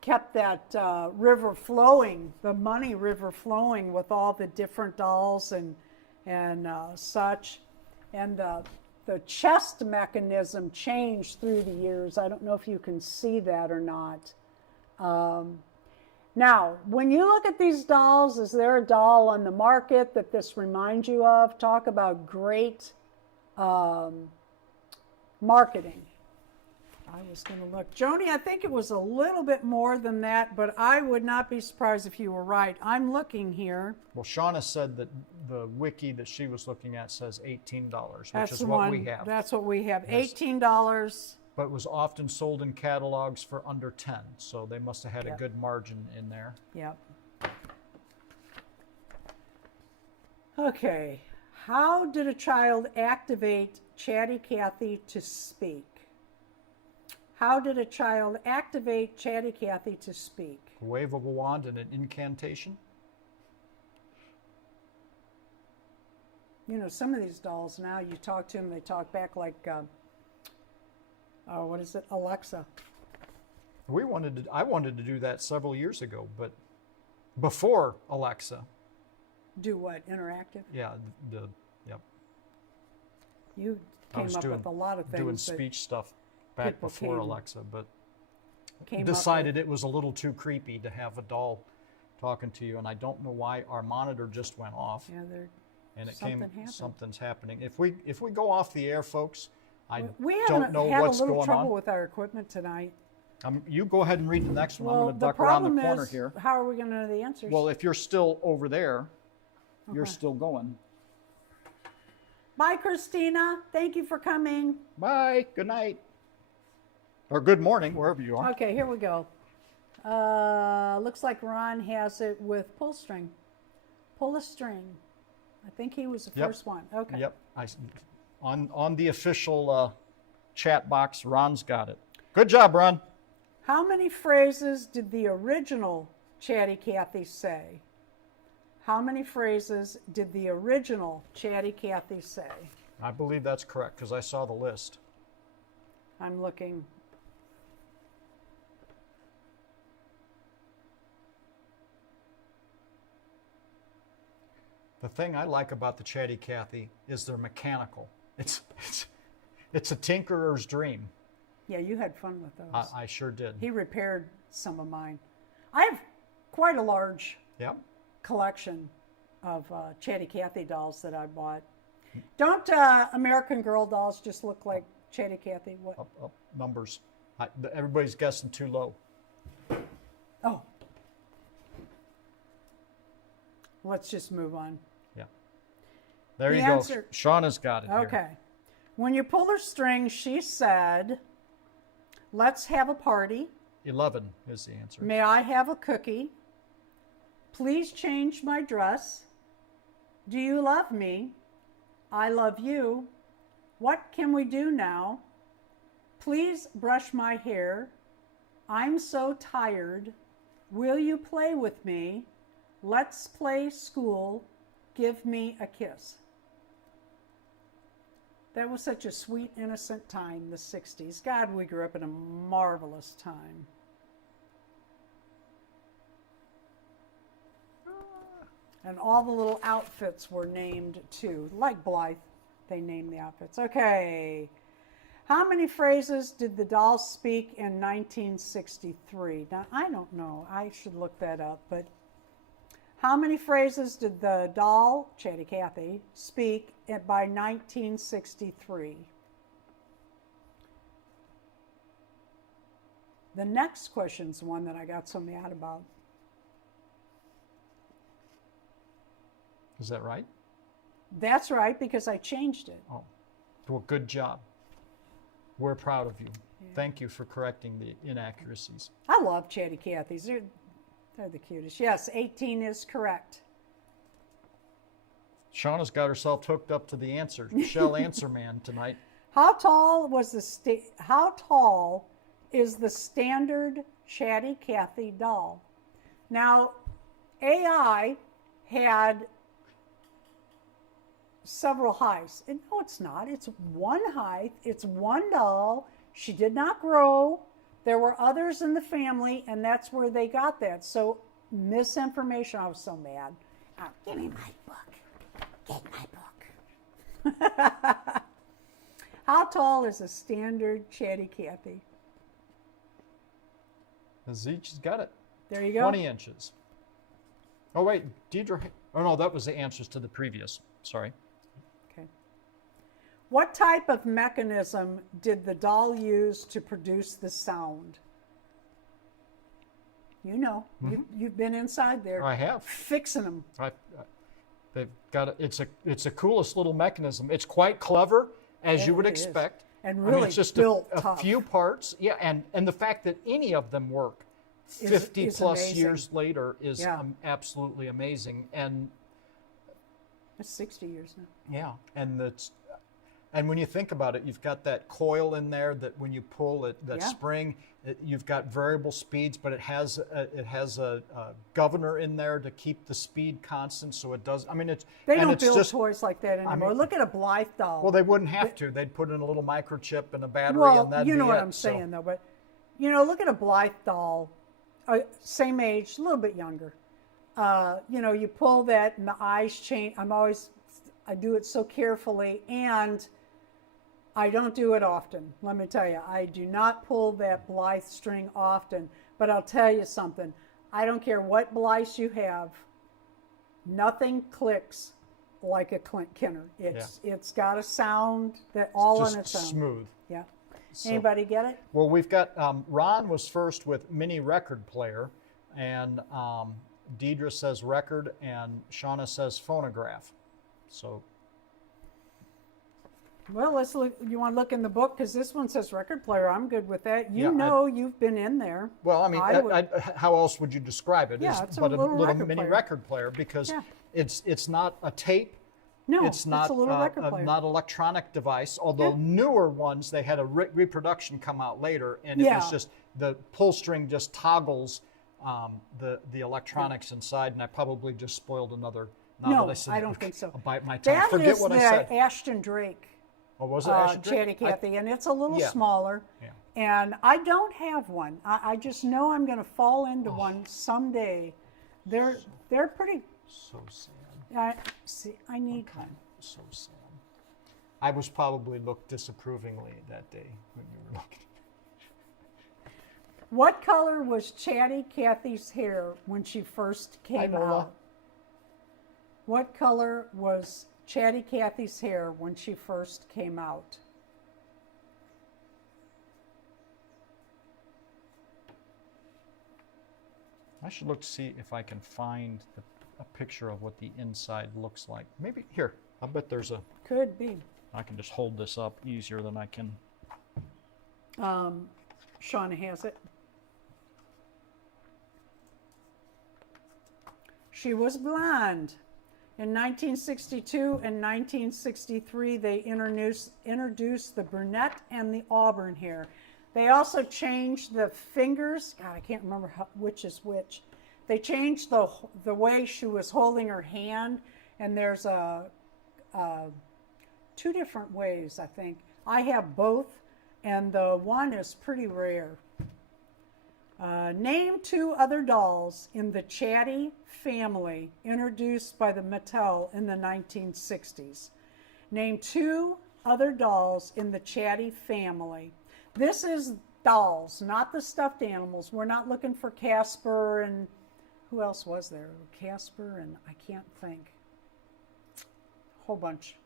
kept that river flowing, the money river flowing with all the different dolls and such. And the chest mechanism changed through the years. I don't know if you can see that or not. Now, when you look at these dolls, is there a doll on the market that this reminds you of? Talk about great marketing. I was going to look. Joni, I think it was a little bit more than that, but I would not be surprised if you were right. I'm looking here. Well, Shauna said that the wiki that she was looking at says $18, which is what we have. That's what we have, yes. $18. But it was often sold in catalogs for under 10, so they must have had a good margin in there. Yep. Okay. How did a child activate Chatty Cathy to speak? How did a child activate Chatty Cathy to speak? A wave of a wand and an incantation? you know, some of these dolls now, you talk to them, they talk back like, what is it, Alexa. I wanted to do that several years ago, but before Alexa. Do what, interactive? Yeah, yep. You I was came up doing, with a lot of things. doing that speech stuff back people before came- Alexa, but came up decided it was a little too creepy to have a doll talking to you, and I don't know why our monitor just went off, Yeah, and it something came happened. something's happening. If we go off the air, folks, I we don't know had what's a little going trouble on. with our equipment tonight. You go ahead and read the next one. Well, I'm going to the duck around problem the corner is, here. how are we going to know the answers? Well, if you're still over there, you're Okay. still going. Bye, Christina. Thank you for coming. Bye. Good night. Or good morning, wherever you are. Okay, here we go. Looks like Ron has it with pull string. Pull a string. I think he was the Yep. first one. Okay. Yep. On the official chat box, Ron's got it. Good job, Ron. How many phrases did the original Chatty Cathy say? How many phrases did the original Chatty Cathy say? I believe that's correct because I saw the list. I'm looking. The thing I like about the Chatty Cathy is they're mechanical. It's a tinkerer's dream. Yeah, you had fun with those. I sure did. He repaired some of mine. I have quite a large Yep. collection of Chatty Cathy dolls that I bought. Don't American Girl dolls just look like Chatty Cathy? What? Up numbers. Everybody's guessing too low. Oh. Let's just move on. Yeah. There The you answer- go. Shauna's got it here. Okay. When you pull her string, she said, "Let's have a party. 11 is the answer. May I have a cookie? Please change my dress. Do you love me? I love you. What can we do now? Please brush my hair. I'm so tired. Will you play with me? Let's play school. Give me a kiss." That was such a sweet, innocent time, the 60s. God, we grew up in a marvelous time. And all the little outfits were named too. Like Blythe, they named the outfits. Okay. How many phrases did the doll speak in 1963? Now, I don't know. I should look that up. But how many phrases did the doll, Chatty Cathy, speak by 1963? The next question's one that I got so mad about. Is that right? That's right, because I changed it. Oh, well, good job. We're proud of you. Thank you for correcting the inaccuracies. I love Chatty Cathy's. They're the cutest. Yes, 18 is correct. Shauna's got herself hooked up to the Shell Answer Man tonight. How tall is the standard Chatty Cathy doll? Now, AI had several heights. And no, it's not. It's one height. It's one doll. She did not grow. There were others in the family, and that's where they got that. So, misinformation. I was so mad. Give me my book. Get my book. How tall is a standard Chatty Cathy? Zeech's got it. There you go. 20 inches. Oh, wait. Deidre. Oh, no, that was the answers to the previous. Sorry. Okay. What type of mechanism did the doll use to produce the sound? You know, you've been inside there. I have. Fixing them. They've got it's a coolest little mechanism. It's quite clever, as you would It is. expect. And I really mean, it's just built a tough. few parts. Yeah, and the fact that any of them work 50 is plus amazing. years later is Yeah. absolutely amazing. And It's 60 years now. yeah, and And when you think about it, you've got that coil in there that when you pull it, that Yeah. spring, you've got variable speeds, but it has a governor in there to keep the speed constant, so it does. I mean, They and don't it's build just, toys like that anymore. mean- Look at a Blythe doll. well, they wouldn't have to. They'd put in a little microchip and a battery, Well, and that'd you know be what it. I'm So- saying, though. But look at a Blythe doll, same age, a little bit younger. You pull that, and the eyes change. I do it so carefully, and I don't do it often. Let me tell you, I do not pull that Blythe string often. But I'll tell you something. I don't care what Blythe you have. Nothing clicks like a Clint Kinner. It's got a sound that all just on its own. smooth. Yeah. So- Anybody get it? Well, we've got Ron was first with mini record player, and Deidre says record, and Shauna says phonograph. So Well, let's look. You want to look in the book because this one says record player. I'm good with that. Yeah, You've been in there. well, I mean, how else would you describe it? Yeah, it's a but little record mini player. record player because Yeah. it's not a tape. No, It's not a little record player. not electronic device. Although Yeah. newer ones, they had a reproduction come out later, and it Yeah. was just the pull string just toggles the electronics inside. And I probably just spoiled another. Now No, that I said I don't think so. I'll bite my tongue. That Forget is what the I said. Ashton Drake, What was it? Ashton Drake? Chatty Cathy, and it's a little Yeah. smaller. Yeah. And I don't have one. I just know I'm going to fall Oh. into one someday. They're pretty. So sad. I need one. So sad. I was probably looked disapprovingly that day when you were looking. What color was Chatty Cathy's hair when she first came Nola. out? What color was Chatty Cathy's hair when she first came out? I should look to see if I can find a picture of what the inside looks like. Maybe here. I bet there's a. Could be. I can just hold this up easier than I can. Shauna has it. She was blonde. In 1962 and 1963, they introduced the brunette and the auburn hair. They also changed the fingers. God, I can't remember which is which. They changed the way she was holding her hand, and there's two different ways, I think. I have both, and the one is pretty rare. Name two other dolls in the Chatty family introduced by the Mattel in the 1960s. Name two other dolls in the Chatty family. This is dolls, not the stuffed animals. We're not looking for Casper and who else was there? Casper and I can't think. Whole bunch.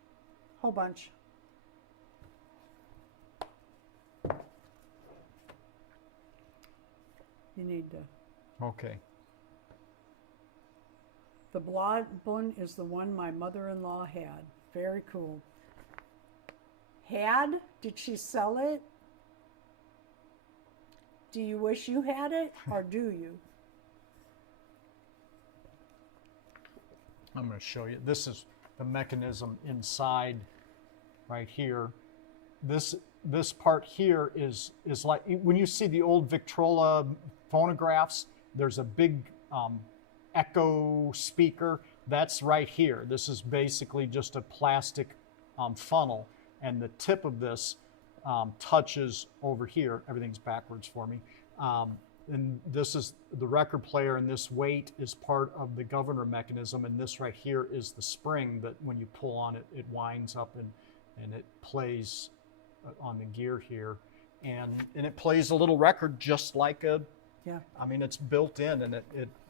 You need to. Okay. The blonde one is the one my mother-in-law had. Very cool. Had? Did she sell it? Do you wish you had it, or do you? I'm going to show you. This is the mechanism inside right here. This part here is like when you see the old Victrola phonographs, there's a big echo speaker. That's right here. This is basically just a plastic funnel, and the tip of this touches over here. Everything's backwards for me. And this is the record player, and this weight is part of the governor mechanism, and this right here is the spring that when you pull on it, it winds up and it plays on the gear here. And it plays a little record just like a, Yeah. I mean, it's built in, and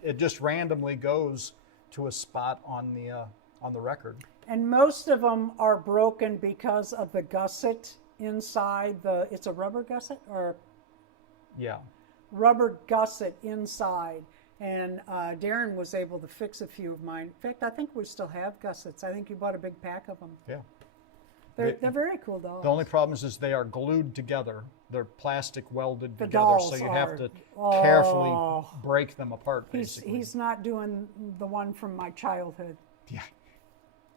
it just randomly goes to a spot on the record. And most of them are broken because of the gusset inside the. It's a rubber gusset or Yeah. rubber gusset inside. And Darren was able to fix a few of mine. In fact, I think we still have gussets. I think you bought a big pack of them. Yeah. They're very cool dolls. The only problem is they are glued together. They're plastic welded The together, dolls so you are. have to Oh. carefully break them apart. Basically. He's not doing the one from my childhood. Yeah.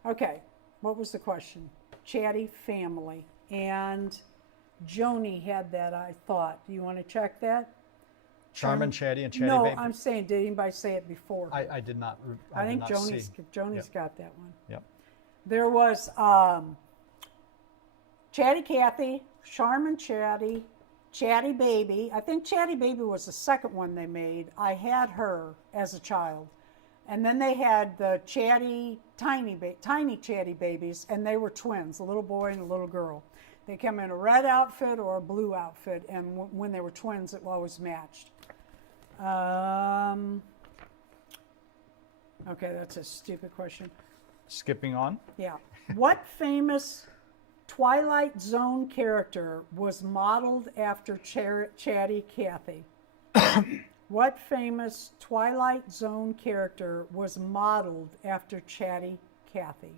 Okay, what was the question? Chatty family. And Joni had that, I thought. Do you want to check that? Charmin, Chatty, and Chatty No, Baby. I'm saying, did anybody say it before? I did not. I think did not see. Joni's Yep. got that one. Yep. There was Chatty Cathy, Charmin Chatty, Chatty Baby. I think Chatty Baby was the second one they made. I had her as a child. And then they had the tiny Chatty Babies, and they were twins, a little boy and a little girl. They come in a red outfit or a blue outfit, and when they were twins, it always matched. Okay, that's a stupid question. Skipping on. Yeah. What famous Twilight Zone character was modeled after Chatty Cathy? What famous Twilight Zone character was modeled after Chatty Cathy?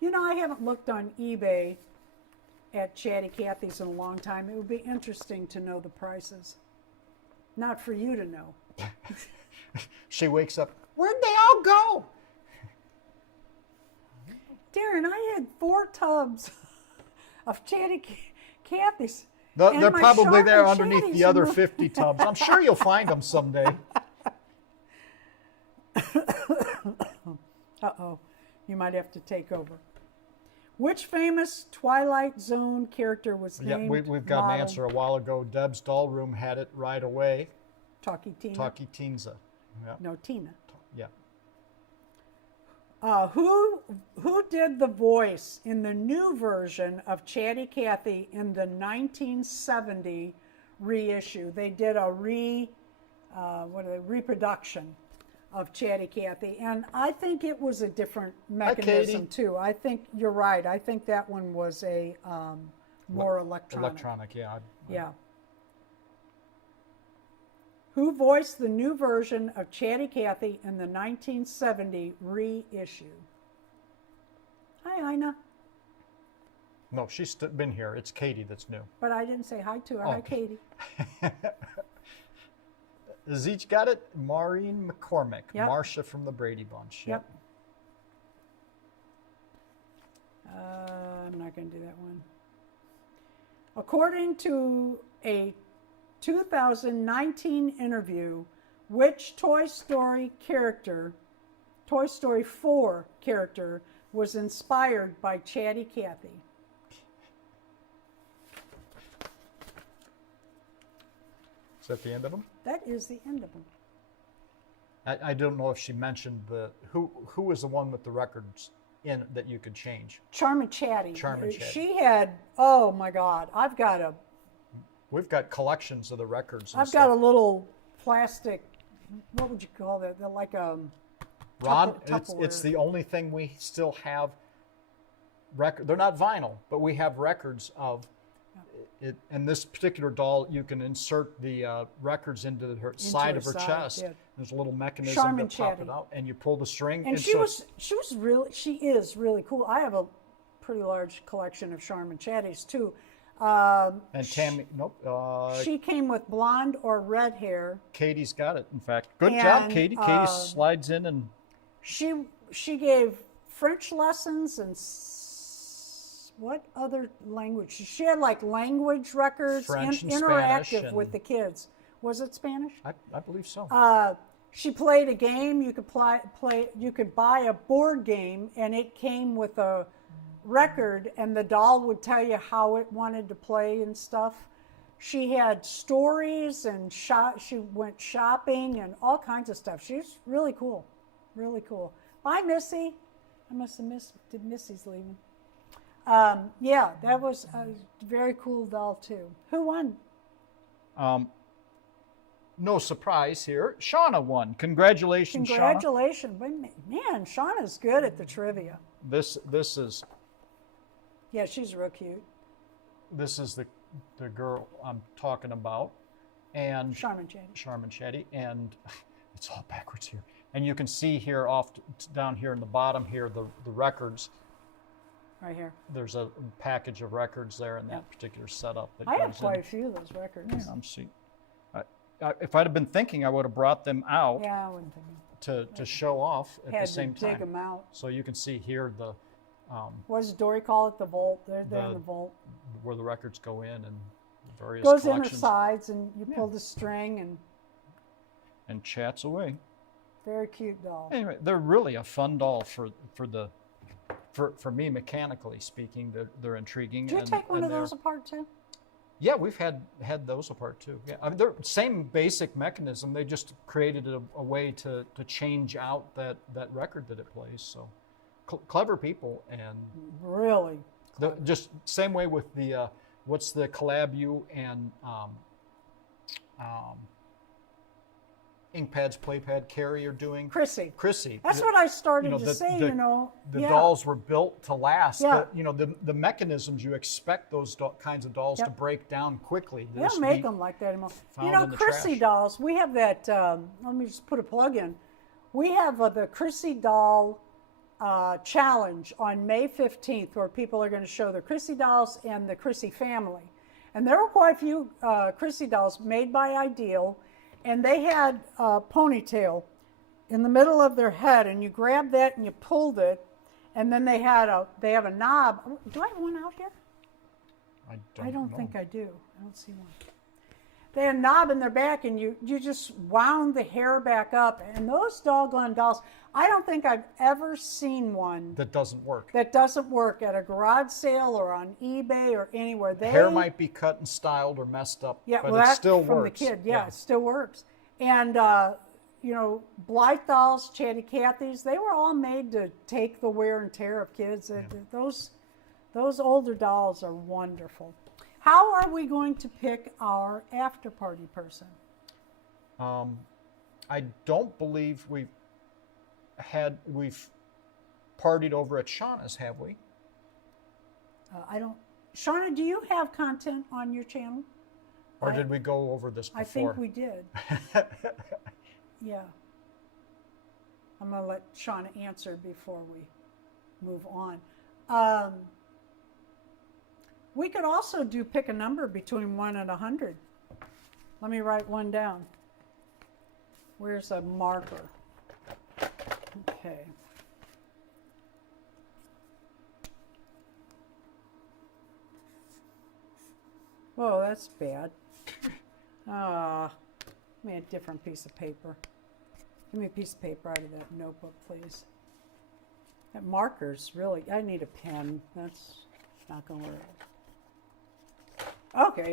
You know, I haven't looked on eBay at Chatty Cathy's in a long time. It would be interesting to know the prices. Not for you to know. She wakes up. Where'd they all go? Darren, I had 4 tubs of Chatty Cathy's. They're probably there underneath Chatties the other 50 tubs. I'm sure you'll find them someday. Uh-oh. You might have to take over. Which famous Twilight Zone character was Yeah, named we've got an modeled- answer a while ago. Deb's doll room had it right away. Talkie Tina? Talkie Teenza. Yeah. No, Tina. Yeah. Who did the voice in the new version of Chatty Cathy in the 1970 reissue? They did a reproduction of Chatty Cathy, and I think it was a different mechanism Katie. too. I think you're right. I think that one was a more electronic. Electronic, yeah. Yeah. Who voiced the new version of Chatty Cathy in the 1970 reissue? Hi, Ina. No, she's been here. It's Katie that's new. But I didn't say hi to her. Oh. Hi, Katie. Has each got it? Maureen McCormick. Yep. Marcia from the Brady Bunch. Yep. I'm not going to do that one. According to a 2019 interview, which Toy Story 4 character, was inspired by Chatty Cathy? Is that the end of them? That is the end of them. I don't know if she mentioned who was the one with the records in that you could change. Charmin Chatty. Charmin Chatty. She had, oh my God, We've got collections of the records. And I've got a little plastic, what would you call that? They're like Ron, Tupperware. it's the only thing we still have. They're not vinyl, but we have records of it. And this particular doll, you can insert the records into her side of her chest. Yeah. There's a little mechanism Charmin to pop Chatty. it out, and you pull the string. And she is really cool. I have a pretty large collection of Charmin Chatties too. And Tammy, nope. She came with blonde or red hair. Katie's got it. In fact, good job, And, Katie. Katie slides in and She gave French lessons and what other language? She had like language records, French and interactive Spanish with the kids. Was it Spanish? I believe so. She played a game. You could play. You could buy a board game, and it came with a record, and the doll would tell you how it wanted to play and stuff. She had stories and she went shopping and all kinds of stuff. She's really cool, really cool. Bye, Missy. I must have missed. Did Missy's leaving? Yeah, that was a very cool doll too. Who won? No surprise here. Shauna won. Congratulations, Shauna. Congratulations. Man, Shauna's good at the trivia. This is Yeah, she's real cute. this is the girl I'm talking about, and Charmin Chatty. Charmin Chatty, and it's all backwards here. And you can see here down here in the bottom here the records. Right here. There's a package of records there in that particular setup. That I have goes quite in. a few of those records. Yeah, I'm see. if I'd have been thinking, I would have brought them out Yeah, I wouldn't think. to show off at Had the same to dig time. them out. So you can see here What does Dory call it? The vault. They're in the vault. where the records go in and various Goes in her collections, sides, and you pull the string, and and chats away. very cute doll. Anyway, they're really a fun doll for me, mechanically speaking. They're intriguing. Did you take one of those apart too? Yeah, we've had those apart too. Yeah, I mean, they're same basic mechanism. They just created a way to change out that record that it plays. So clever people, and Really? just same way with the what's the collab you and Inkpad's Playpad Carrie are doing. Chrissy. Chrissy. That's what I started to the- say, the- you know. The Yeah. dolls were built to last. Yeah. The mechanisms, you expect those kinds of dolls to Yep. break down quickly. They don't make them like that anymore. You found know, in the Chrissy trash. dolls, we have that, let me just put a plug in. We have the Chrissy doll challenge on May 15th, where people are going to show their Chrissy dolls and the Chrissy family. And there were quite a few Chrissy dolls made by Ideal, and they had a ponytail in the middle of their head, and you grabbed that and you pulled it, and then they have a knob. Do I have one out here? I don't know. think I do. I don't see one. They had a knob in their back, and you just wound the hair back up. And those doggone dolls, I don't think I've ever seen one That doesn't work. that doesn't work at a garage sale or on eBay or anywhere. Hair might be cut and styled or messed up, yeah, but well, it that's still from works. the kid. Yeah, it still works. And you know, Blythe dolls, Chatty Cathy's, they were all made to take the wear and tear of kids. Those older dolls are wonderful. How are we going to pick our after party person? I don't believe we've partied over at Shauna's, have we? I don't. Shauna, do you have content on your channel? Or did we go over this before? I think we did. Yeah. I'm going to let Shauna answer before we move on. We could also pick a number between 1 and 100. Let me write one down. Where's a marker? Okay. Whoa, that's bad. Give me a different piece of paper. Give me a piece of paper out of that notebook, please. That marker's really, I need a pen. That's not going to work. Okay,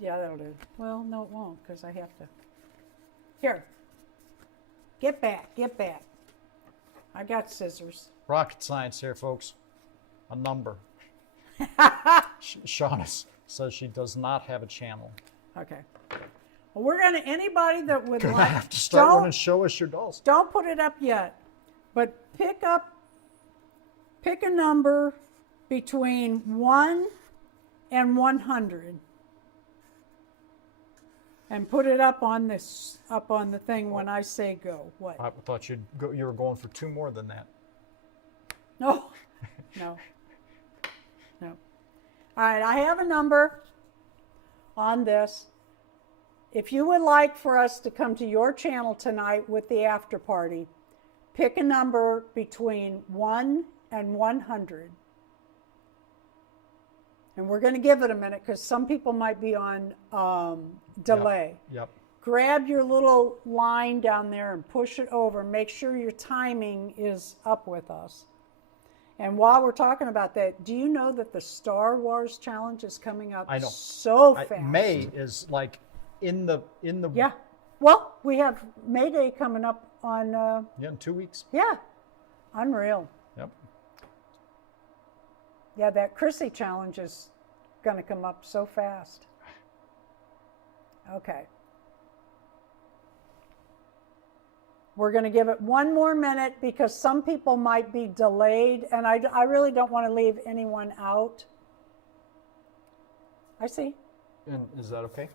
that'll do. Well, no, it won't, because I have to. Here. Get back. I got scissors. Rocket science here, folks. A number. Shauna says she does not have a channel. Okay. Well, we're going to, anybody that would Gonna like, have to start one and show us your dolls. don't put it up yet, but pick a number between 1 and 100 and put it up on the thing when I say go. What? I thought you were going for 2 more than that. No. No. All right, I have a number on this. If you would like for us to come to your channel tonight with the after party, pick a number between 1 and 100. And we're going to give it a minute because some people might be on delay. Yep. Grab your little line down there and push it over. Make sure your timing is up with us. And while we're talking about that, do you know that the Star Wars challenge is coming up I know. so fast? May is like in the Yeah. Well, we have May Day coming up on in 2 weeks. yeah. Unreal. Yep. Yeah, that Chrissy challenge is going to come up so fast. Okay. We're going to give it one more minute because some people might be delayed, and I really don't want to leave anyone out. I see. And is that okay?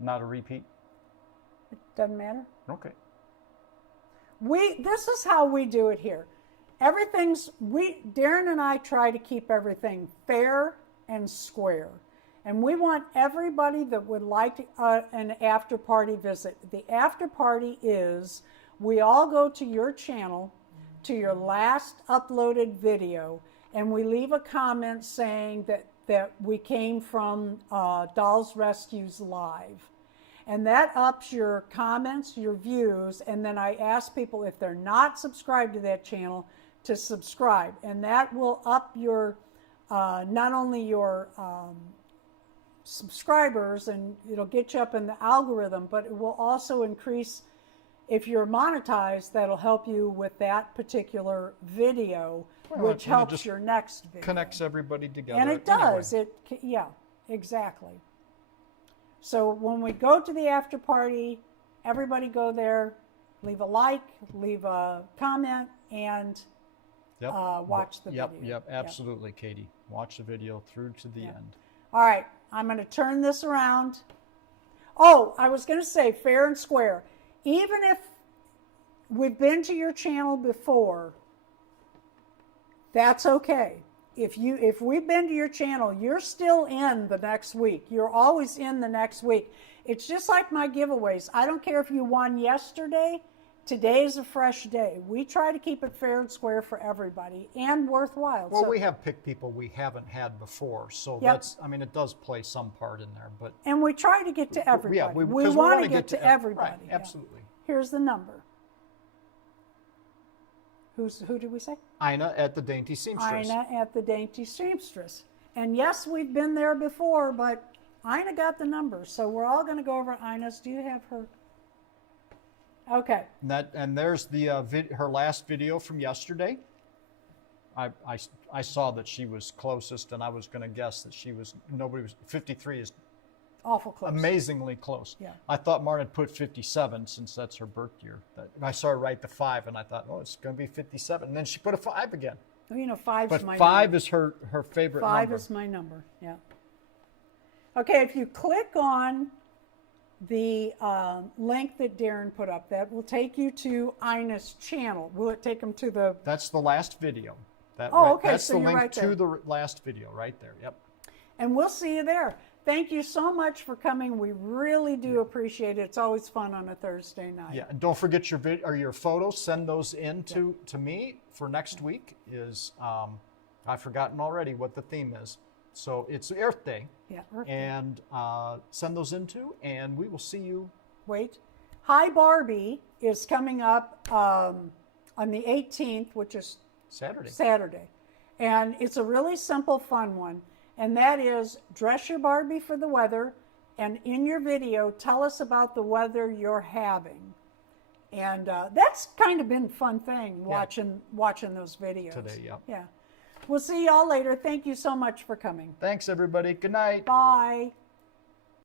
Not a repeat? It doesn't matter. Okay. This is how we do it here. Darren and I try to keep everything fair and square. And we want everybody that would like an after party visit. The after party is we all go to your channel, to your last uploaded video, and we leave a comment saying that we came from Dolls Rescues Live. And that ups your comments, your views, and then I ask people if they're not subscribed to that channel to subscribe. And that will up your, not only your subscribers, and it'll get you up in the algorithm, but it will also increase, if you're monetized, that'll help you with that particular video, which helps your next video. Connects everybody together. And it does. Yeah, exactly. So when we go to the after party, everybody go there, leave a like, leave a comment, and watch the video. Yep, absolutely, Katie. Watch the video through to the end. All right, I'm going to turn this around. Oh, I was going to say fair and square. Even if we've been to your channel before, that's okay. If we've been to your channel, you're still in the next week. You're always in the next week. It's just like my giveaways. I don't care if you won yesterday. Today is a fresh day. We try to keep it fair and square for everybody and worthwhile. Well, we have picked people we haven't had before, so that's, I mean, it does play some part in there. And we try to get to everybody. Yeah, we want to get to everybody. Right, absolutely. Here's the number. Who did we say? Ina at the Dainty Seamstress. Ina at the Dainty Seamstress. And yes, we've been there before, but Ina got the number. So we're all going to go over Ina's. Do you have her? Okay. And there's the her last video from yesterday. I saw that she was closest, and I was going to guess that nobody was 53 is awful close. Amazingly close. Yeah. I thought Martin had put 57 since that's her birth year. I saw her write the 5, and I thought, oh, it's going to be 57. And then she put a 5 again. Oh, you know, 5's my number. But 5 is her favorite number. 5 is my number, yeah. Okay, if you click on the link that Darren put up, that will take you to Ina's channel. Will it take them to the... That's the last video. Okay, that's so the link right to the last video right there, yep. And we'll see you there. Thank you so much for coming. We really do appreciate it. It's always fun on a Thursday night. Yeah, and don't forget your photos. Send those in to me for next week. I've forgotten already what the theme is. So it's Earth Day. Yeah, Earth Day. And send those into, and we will see you. Wait. Hi Barbie is coming up on the 18th, which is Saturday. And it's a really simple, fun one. And that is dress your Barbie for the weather, and in your video, tell us about the weather you're having. And that's kind of been a fun thing, watching those videos. Today, yep. Yeah. We'll see y'all later. Thank you so much for coming. Thanks, everybody. Good night. Bye.